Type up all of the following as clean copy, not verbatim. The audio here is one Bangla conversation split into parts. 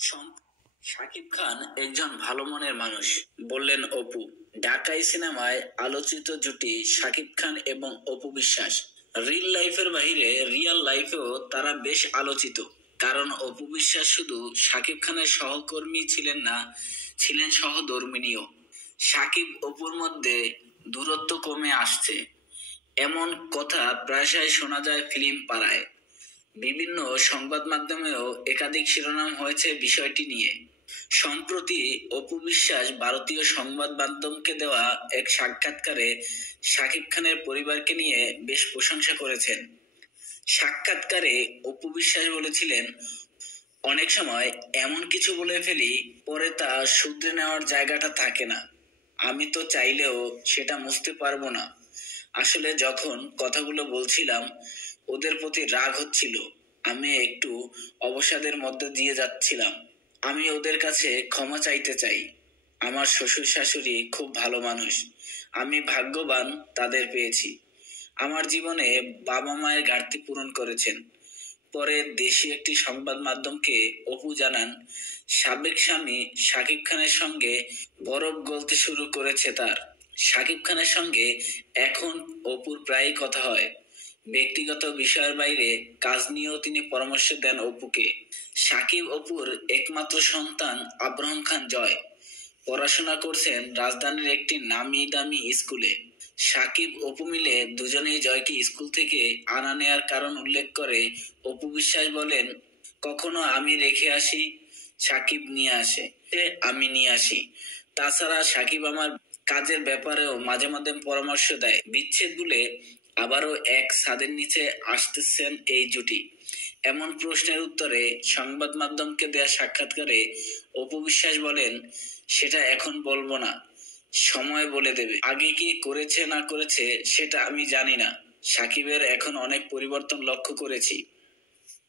শাকিব খান একজন ভালো মনের মানুষ, বললেন অপু। ঢাকাই সিনেমায় আলোচিত জুটি শাকিব খান এবং অপু বিশ্বাস। রিল লাইফের বাইরে রিয়াল লাইফেও তারা বেশ আলোচিত। কারণ অপু বিশ্বাস শুধু শাকিব খানের সহকর্মী ছিলেন না, ছিলেন সহধর্মিণীও। শাকিব অপুর মধ্যে দূরত্ব কমে আসছে, এমন কথা প্রায়শই শোনা যায় ফিল্ম পাড়ায়। বিভিন্ন সংবাদ মাধ্যমেও একাধিক শিরোনাম হয়েছে বিষয়টি নিয়ে। সম্প্রতি অপু বিশ্বাস ভারতীয় সংবাদ মাধ্যমকে দেওয়া এক সাক্ষাৎকারে শাকিব খানের পরিবারকে নিয়ে বেশ প্রশংসা করেছেন। সাক্ষাৎকারে অপু বিশ্বাস বলেছিলেন, অনেক সময় এমন কিছু বলে ফেলি, পরে তা শুধরে নেওয়ার জায়গাটা থাকে না। আমি তো চাইলেও সেটা মুছতে পারবো না। আসলে যখন কথাগুলো বলছিলাম, ওদের প্রতি রাগ হচ্ছিল। আমি একটু অবসাদের মধ্যে দিয়ে যাচ্ছিলাম। আমি ওদের কাছে ক্ষমা চাইতে চাই। আমার শ্বশুর শাশুড়ি খুব ভালো মানুষ। আমি ভাগ্যবান তাদের পেয়েছি। আমার জীবনে বাবা মায়ের ঘাটতি পূরণ করেছেন। পরে দেশি একটি সংবাদ মাধ্যমকে অপু জানান, সাবেক স্বামী শাকিব খানের সঙ্গে বরফ গলতে শুরু করেছে তার। শাকিব খানের সঙ্গে এখন অপুর প্রায়ই কথা হয়। ব্যক্তিগত বিষয়ের বাইরে কাজ নিয়েও তিনি পরামর্শ দেন অপুকে। শাকিব অপুর একমাত্র সন্তান আব্রাহাম খান জয় পড়াশোনা করছেন রাজধানীর একটি নামি দামি স্কুলে। শাকিব অপু মিলে দুজনেই জয়কে স্কুল থেকে আনা নেয়ার কারণ উল্লেখ করে অপু বিশ্বাস বলেন, কখনো আমি রেখে আসি, শাকিব নিয়ে আসে, আমি নিয়ে আসি। তাছাড়া শাকিব আমার কাজের ব্যাপারেও মাঝে মাঝে পরামর্শ দেয়। বিচ্ছেদ ভুলে আবারও এক ছাদের নিচে আসতেছেন এই জুটি। এমন প্রশ্নের উত্তরে সংবাদ মাধ্যমকে দেয়া সাক্ষাৎকারে অপু বিশ্বাস বলেন, সেটা এখন বলবো না, সময় বলে দেবে। আগে কি করেছে না করেছে সেটা আমি জানি না। সাকিবের এখন অনেক পরিবর্তন লক্ষ্য করেছি।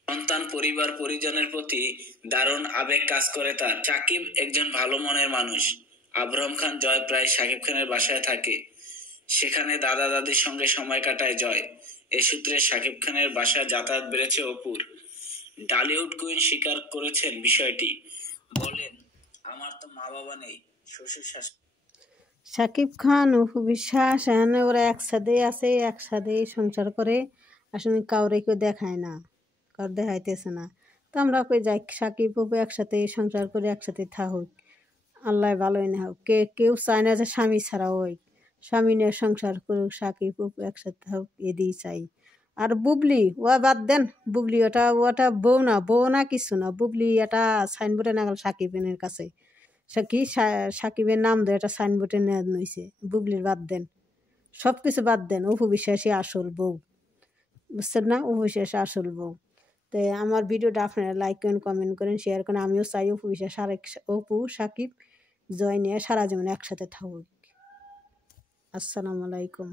সন্তান, পরিবার, পরিজনের প্রতি দারুণ আবেগ কাজ করে তার। সাকিব একজন ভালো মনের মানুষ। আব্রাহাম খান জয় প্রায় সাকিব খানের বাসায় থাকে। সেখানে দাদা দাদির সঙ্গে সময় কাটায় জয়। এ সূত্রে সাকিব খানের বাসায় যাতায়াত বেড়েছে অপুর। ডালিউড কুইন স্বীকার করেছেন বিষয়টি। বলেন, আমার তো মা বাবা নেই, শ্বশুর শাশুড়ি। শাকিব খান অপু বিশ্বাস এখানে ওরা একসাথেই আছে, একসাথেই সংসার করে। আসলে কাউরে কেউ দেখায় না, কাউ দেখাইতেছে না। তো আমরা কই যাই সাকিব অপু একসাথে সংসার করে একসাথে থাকুক, আল্লাহ ভালোই না হোক। কেউ চায় না যে স্বামী ছাড়া ওই স্বামী নিয়ে সংসার করুক, সাকিব অপু একসাথে থাকুক, এদিই চাই। আর বুবলি ও বাদ দেন, বুবলি ওটা বউ না কিছু না। বুবলি এটা সাইনবোর্ডে না গেল সাকিবের কাছে, সাকিবের নাম ধরে একটা সাইনবোর্ডে নইছে। বুবলির বাদ দেন, সব কিছু বাদ দেন। অপু বিশ্বাসই আসল বউ, বুঝছেন না? অপু বিশ্বাস আসল বউ। তো আমার ভিডিওটা আপনারা লাইক করেন, কমেন্ট করেন, শেয়ার করেন। আমিও চাই অপু বিশ্বাস অপু সাকিব জয় নিয়ে সারা জীবন একসাথে থাকুক। আসসালামু আলাইকুম।